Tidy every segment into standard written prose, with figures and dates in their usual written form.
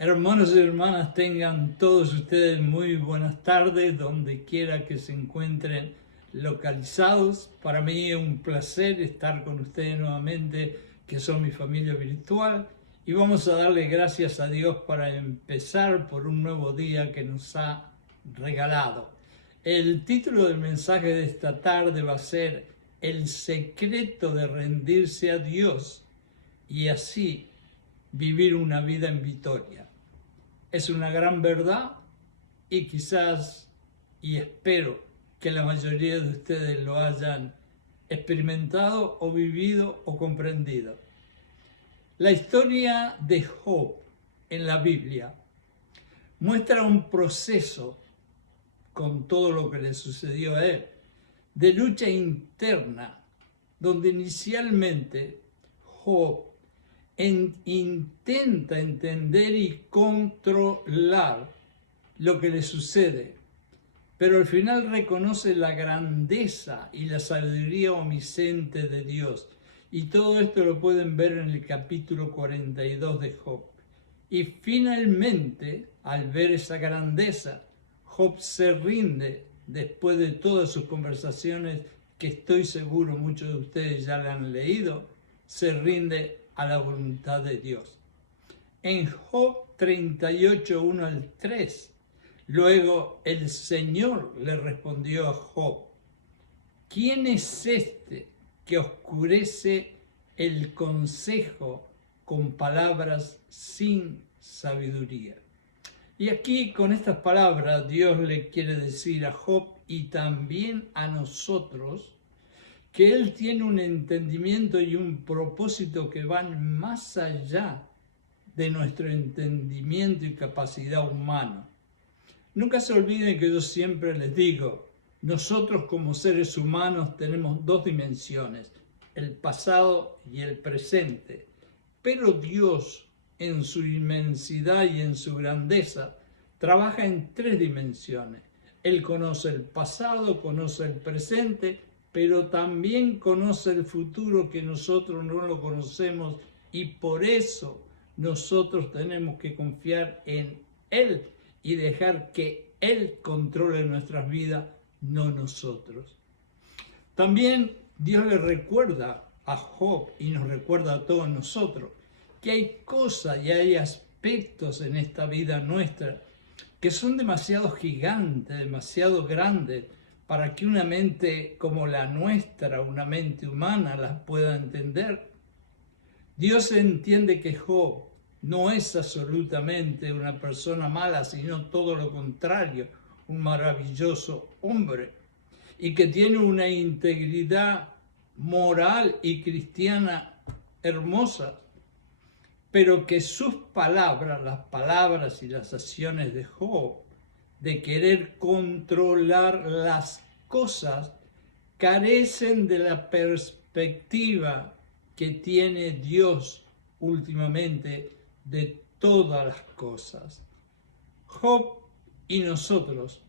Hermanos y hermanas, tengan todos ustedes muy buenas tardes, donde quiera que se encuentren localizados. Para mí es un placer estar con ustedes nuevamente, que son mi familia virtual. Y vamos a darle gracias a Dios para empezar por un nuevo día que nos ha regalado. El título del mensaje de esta tarde va a ser El secreto de rendirse a Dios y así vivir una vida en victoria. Es una gran verdad y quizás, y espero que la mayoría de ustedes lo hayan experimentado o vivido o comprendido. La historia de Job en la Biblia muestra un proceso, con todo lo que le sucedió a él, de lucha interna, donde inicialmente Job intenta entender y controlar lo que le sucede, pero al final reconoce la grandeza y la sabiduría omnisciente de Dios. Y todo esto lo pueden ver en el capítulo 42 de Job. Y finalmente, al ver esa grandeza, Job se rinde después de todas sus conversaciones, que estoy seguro muchos de ustedes ya la han leído, se rinde a la voluntad de Dios. En Job 38, 1 al 3, luego el Señor le respondió a Job: ¿quién es este que oscurece el consejo con palabras sin sabiduría? Y aquí con estas palabras Dios le quiere decir a Job y también a nosotros que Él tiene un entendimiento y un propósito que van más allá de nuestro entendimiento y capacidad humana. Nunca se olviden que yo siempre les digo, nosotros como seres humanos tenemos dos dimensiones, el pasado y el presente, pero Dios en su inmensidad y en su grandeza trabaja en tres dimensiones. Él conoce el pasado, conoce el presente, pero también conoce el futuro, que nosotros no lo conocemos, y por eso nosotros tenemos que confiar en Él y dejar que Él controle nuestras vidas, no nosotros. También Dios le recuerda a Job y nos recuerda a todos nosotros que hay cosas y hay aspectos en esta vida nuestra que son demasiado gigantes, demasiado grandes, para que una mente como la nuestra, una mente humana, las pueda entender. Dios entiende que Job no es absolutamente una persona mala, sino todo lo contrario, un maravilloso hombre, y que tiene una integridad moral y cristiana hermosa, pero que sus palabras, las palabras y las acciones de Job, de querer controlar las cosas, carecen de la perspectiva que tiene Dios últimamente de todas las cosas. Job y nosotros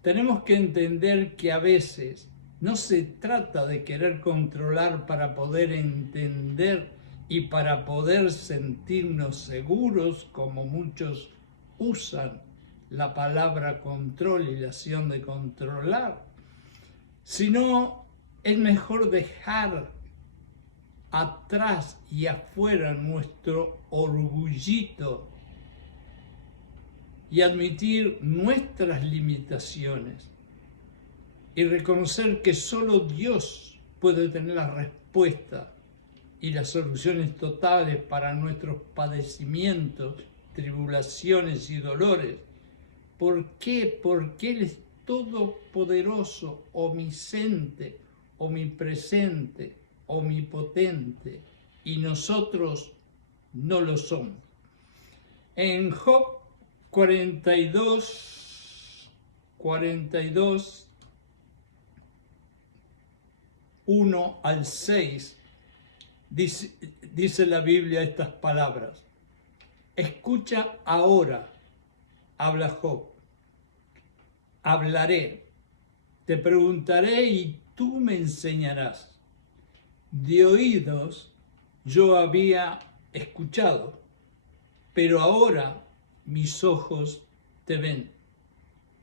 tenemos que entender que a veces no se trata de querer controlar para poder entender y para poder sentirnos seguros, como muchos usan la palabra control y la acción de controlar, sino es mejor dejar atrás y afuera nuestro orgullito y admitir nuestras limitaciones y reconocer que solo Dios puede tener la respuesta y las soluciones totales para nuestros padecimientos, tribulaciones y dolores. ¿Por qué? Porque Él es todopoderoso, omnisciente, omnipresente, omnipotente, y nosotros no lo somos. En Job 42, 1 al 6, dice la Biblia estas palabras: escucha ahora, habla Job, hablaré, te preguntaré y tú me enseñarás. De oídos yo había escuchado, pero ahora mis ojos te ven.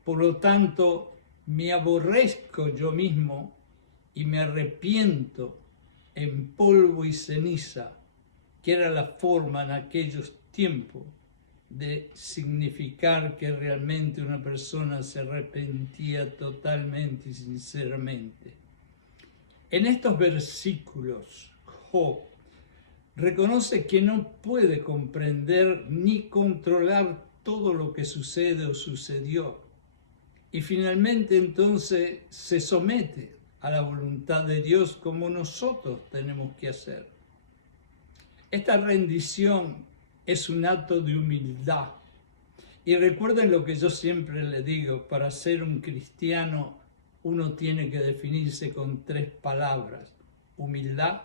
Por lo tanto, me aborrezco yo mismo y me arrepiento en polvo y ceniza, que era la forma en aquellos tiempos de significar que realmente una persona se arrepentía totalmente y sinceramente. En estos versículos, Job reconoce que no puede comprender ni controlar todo lo que sucede o sucedió. Y finalmente entonces se somete a la voluntad de Dios como nosotros tenemos que hacer. Esta rendición es un acto de humildad. Y recuerden lo que yo siempre le digo, para ser un cristiano uno tiene que definirse con 3 palabras: humildad,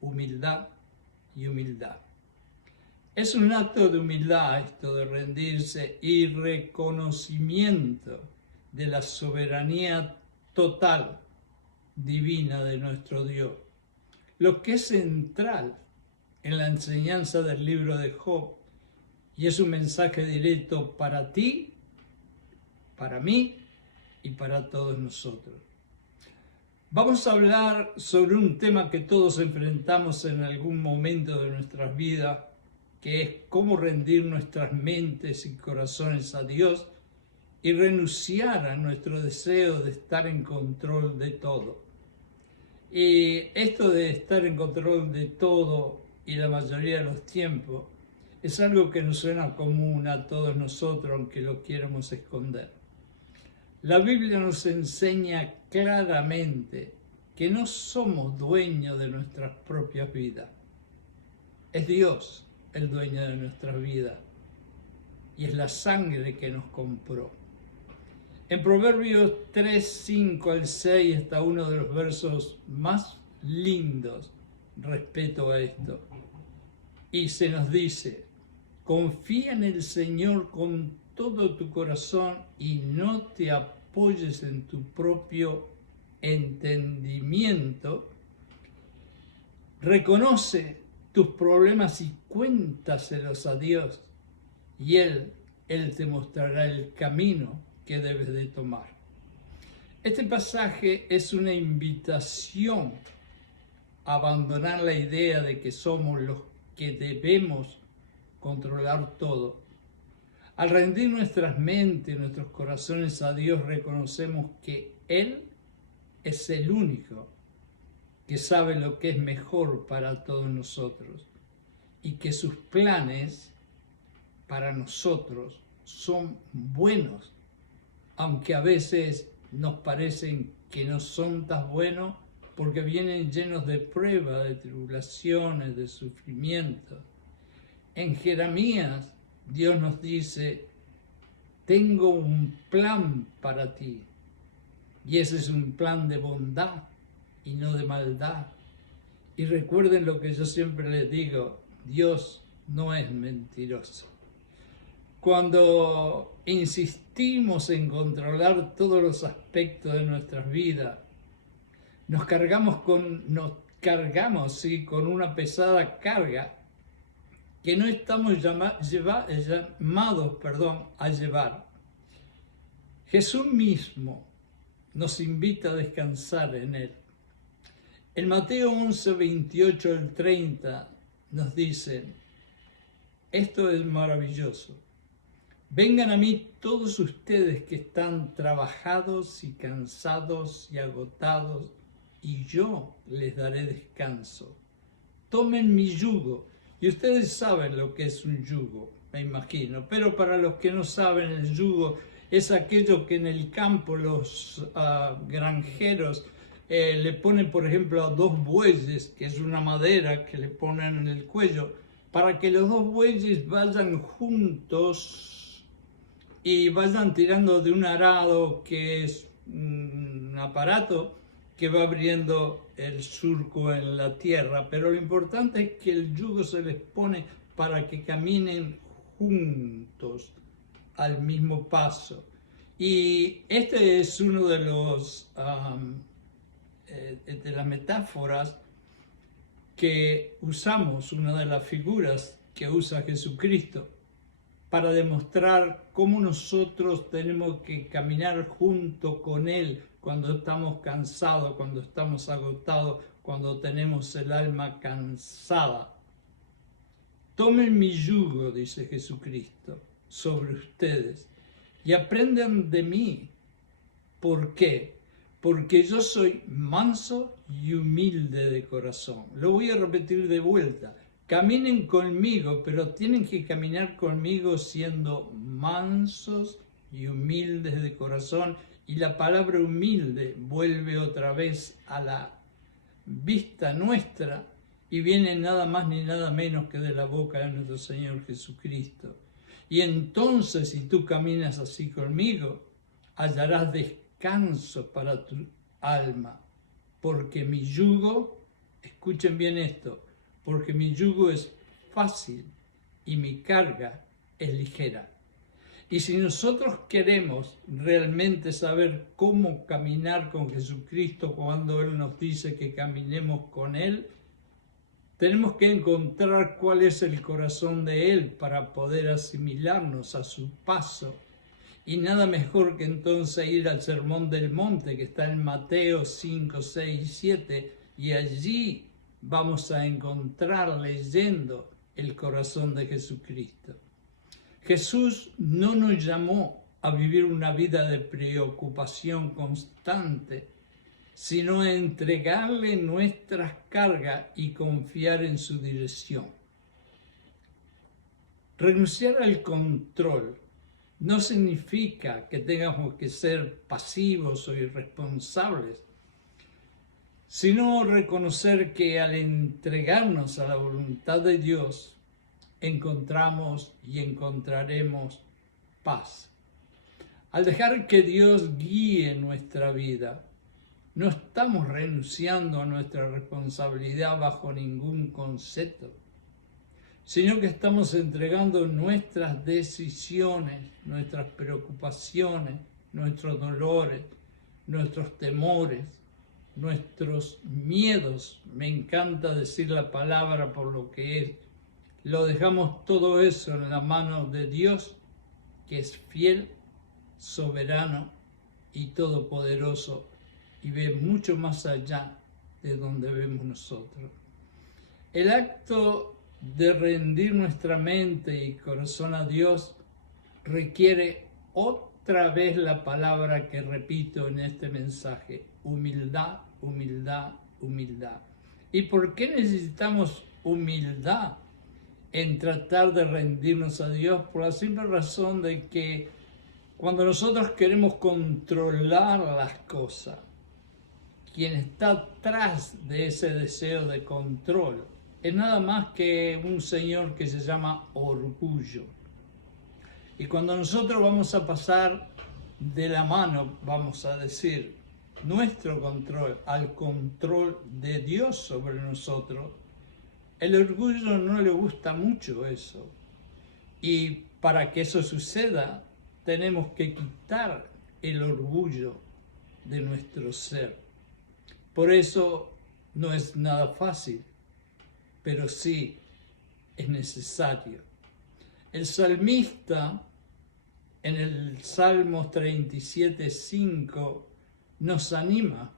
humildad y humildad. Es un acto de humildad esto de rendirse y reconocimiento de la soberanía total divina de nuestro Dios, lo que es central en la enseñanza del libro de Job, y es un mensaje directo para ti, para mí y para todos nosotros. Vamos a hablar sobre un tema que todos enfrentamos en algún momento de nuestras vidas, que es cómo rendir nuestras mentes y corazones a Dios y renunciar a nuestro deseo de estar en control de todo. Y esto de estar en control de todo y la mayoría de los tiempos es algo que nos suena común a todos nosotros, aunque lo quieramos esconder. La Biblia nos enseña claramente que no somos dueños de nuestras propias vidas. Es Dios el dueño de nuestras vidas y es la sangre que nos compró. En Proverbios 3, 5 al 6 está uno de los versos más lindos respecto a esto. Y se nos dice: confía en el Señor con todo tu corazón y no te apoyes en tu propio entendimiento. Reconoce tus problemas y cuéntaselos a Dios, y Él te mostrará el camino que debes de tomar. Este pasaje es una invitación a abandonar la idea de que somos los que debemos controlar todo. Al rendir nuestras mentes y nuestros corazones a Dios, reconocemos que Él es el único que sabe lo que es mejor para todos nosotros y que sus planes para nosotros son buenos, aunque a veces nos parecen que no son tan buenos porque vienen llenos de pruebas, de tribulaciones, de sufrimiento. En Jeremías, Dios nos dice: tengo un plan para ti, y ese es un plan de bondad y no de maldad. Y recuerden lo que yo siempre les digo: Dios no es mentiroso. Cuando insistimos en controlar todos los aspectos de nuestras vidas, nos cargamos con una pesada carga que no estamos llamados a llevar. Jesús mismo nos invita a descansar en Él. En Mateo 11, 28 al 30 nos dice: esto es maravilloso. Vengan a mí todos ustedes que están trabajados y cansados y agotados, y yo les daré descanso. Tomen mi yugo. Y ustedes saben lo que es un yugo, me imagino. Pero para los que no saben, el yugo es aquello que en el campo los granjeros le ponen, por ejemplo, a 2 bueyes, que es una madera que le ponen en el cuello, para que los 2 bueyes vayan juntos y vayan tirando de un arado, que es un aparato que va abriendo el surco en la tierra. Pero lo importante es que el yugo se les pone para que caminen juntos al mismo paso. Y este es uno de las metáforas que usamos, una de las figuras que usa Jesucristo. para demostrar cómo nosotros tenemos que caminar junto con Él cuando estamos cansados, cuando estamos agotados, cuando tenemos el alma cansada. Tomen mi yugo, dice Jesucristo, sobre ustedes y aprendan de mí. ¿Por qué? Porque yo soy manso y humilde de corazón. Lo voy a repetir de vuelta. Caminen conmigo, pero tienen que caminar conmigo siendo mansos y humildes de corazón. Y la palabra humilde vuelve otra vez a la vista nuestra y viene nada más ni nada menos que de la boca de nuestro Señor Jesucristo. Y entonces, si tú caminas así conmigo, hallarás descanso para tu alma, porque mi yugo, escuchen bien esto, porque mi yugo es fácil y mi carga es ligera. Y si nosotros queremos realmente saber cómo caminar con Jesucristo cuando Él nos dice que caminemos con Él, tenemos que encontrar cuál es el corazón de Él para poder asimilarnos a su paso. Y nada mejor que entonces ir al Sermón del Monte, que está en Mateo 5, 6 y 7, y allí vamos a encontrar leyendo el corazón de Jesucristo. Jesús no nos llamó a vivir una vida de preocupación constante, sino a entregarle nuestras cargas y confiar en su dirección. Renunciar al control no significa que tengamos que ser pasivos o irresponsables, sino reconocer que al entregarnos a la voluntad de Dios, encontramos y encontraremos paz. Al dejar que Dios guíe nuestra vida, no estamos renunciando a nuestra responsabilidad bajo ningún concepto, sino que estamos entregando nuestras decisiones, nuestras preocupaciones, nuestros dolores, nuestros temores, nuestros miedos. Me encanta decir la palabra por lo que es. Lo dejamos todo eso en la mano de Dios, que es fiel, soberano y todopoderoso, y ve mucho más allá de donde vemos nosotros. El acto de rendir nuestra mente y corazón a Dios requiere otra vez la palabra que repito en este mensaje: humildad, humildad, humildad. ¿Y por qué necesitamos humildad en tratar de rendirnos a Dios? Por la simple razón de que cuando nosotros queremos controlar las cosas, quien está atrás de ese deseo de control es nada más que un señor que se llama orgullo. Y cuando nosotros vamos a pasar de la mano, vamos a decir, nuestro control al control de Dios sobre nosotros, el orgullo no le gusta mucho eso. Y para que eso suceda, tenemos que quitar el orgullo de nuestro ser. Por eso no es nada fácil, pero sí es necesario. El salmista en el Salmos 37:5 nos anima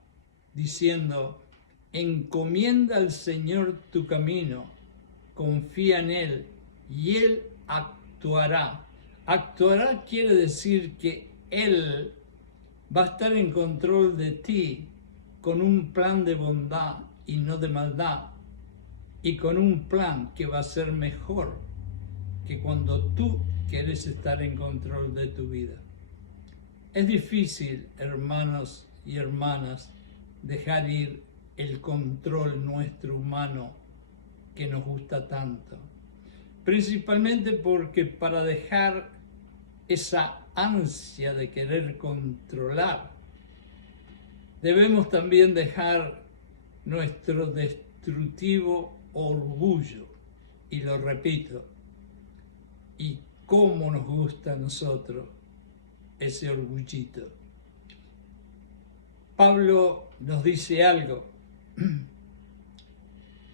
diciendo: encomienda al Señor tu camino, confía en Él y Él actuará. Actuará quiere decir que Él va a estar en control de ti con un plan de bondad y no de maldad, y con un plan que va a ser mejor que cuando tú quieres estar en control de tu vida. Es difícil, hermanos y hermanas, dejar ir el control nuestro humano que nos gusta tanto. Principalmente porque para dejar esa ansia de querer controlar, debemos también dejar nuestro destructivo orgullo. Y lo repito, y cómo nos gusta a nosotros ese orgullito. Pablo nos dice algo.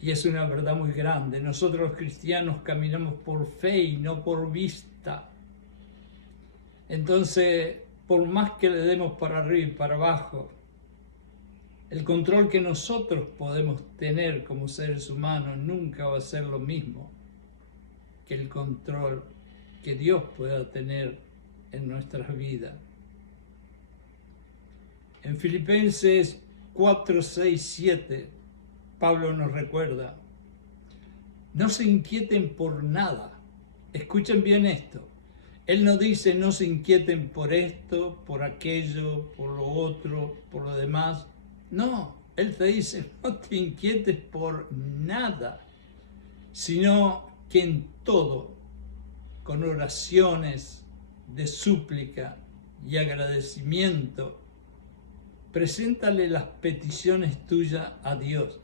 Y es una verdad muy grande. Nosotros los cristianos caminamos por fe y no por vista. Entonces, por más que le demos para arriba y para abajo, el control que nosotros podemos tener como seres humanos nunca va a ser lo mismo que el control que Dios pueda tener en nuestras vidas. En Filipenses 4, 6, 7, Pablo nos recuerda: no se inquieten por nada. Escuchen bien esto. Él no dice no se inquieten por esto, por aquello, por lo otro, por lo demás. No, Él te dice no te inquietes por nada, sino que en todo, con oraciones de súplica y agradecimiento, preséntale las peticiones tuyas a Dios.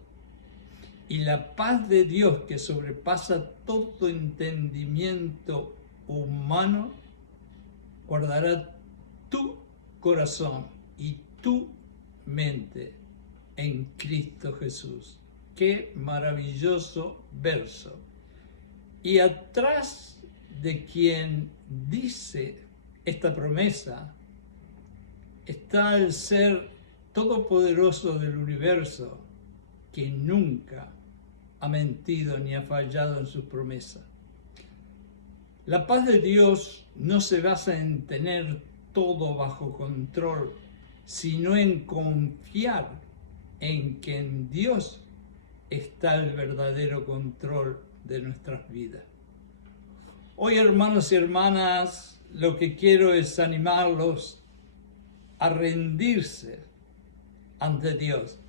Y la paz de Dios, que sobrepasa todo entendimiento humano, guardará tu corazón y tu mente en Cristo Jesús. Qué maravilloso verso. Y atrás de quien dice esta promesa está el ser todopoderoso del universo, que nunca ha mentido ni ha fallado en sus promesas. La paz de Dios no se basa en tener todo bajo control, sino en confiar en que en Dios está el verdadero control de nuestras vidas. Hoy, hermanos y hermanas, lo que quiero es animarlos a rendirse ante Dios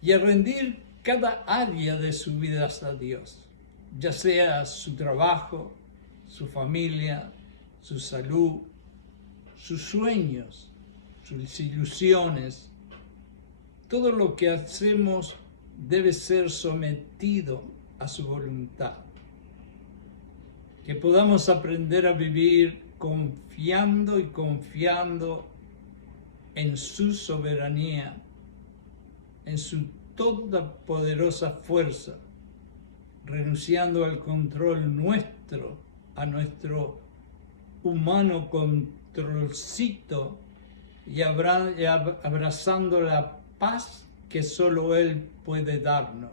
y a rendir cada área de su vida a Dios, ya sea su trabajo, su familia, su salud, sus sueños, sus ilusiones. Todo lo que hacemos debe ser sometido a su voluntad. Que podamos aprender a vivir confiando y confiando en su soberanía, en su todopoderosa fuerza, renunciando al control nuestro, a nuestro humano controlcito, y abrazando la paz que solo Él puede darnos.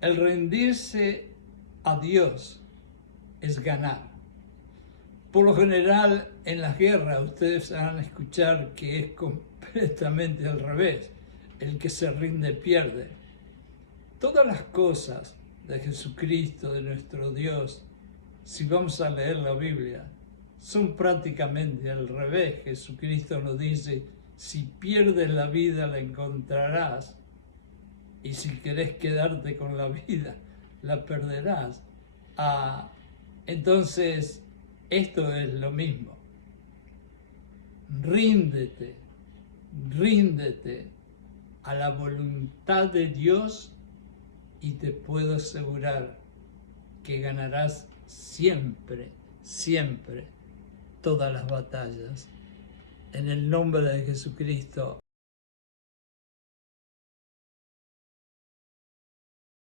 El rendirse a Dios es ganar. Por lo general, en las guerras, ustedes van a escuchar que es completamente al revés. El que se rinde pierde. Todas las cosas de Jesucristo, de nuestro Dios, si vamos a leer la Biblia, son prácticamente al revés. Jesucristo nos dice: si pierdes la vida, la encontrarás, y si querés quedarte con la vida, la perderás. Entonces, esto es lo mismo. Ríndete a la voluntad de Dios y te puedo asegurar que ganarás siempre, siempre todas las batallas. En el nombre de Jesucristo.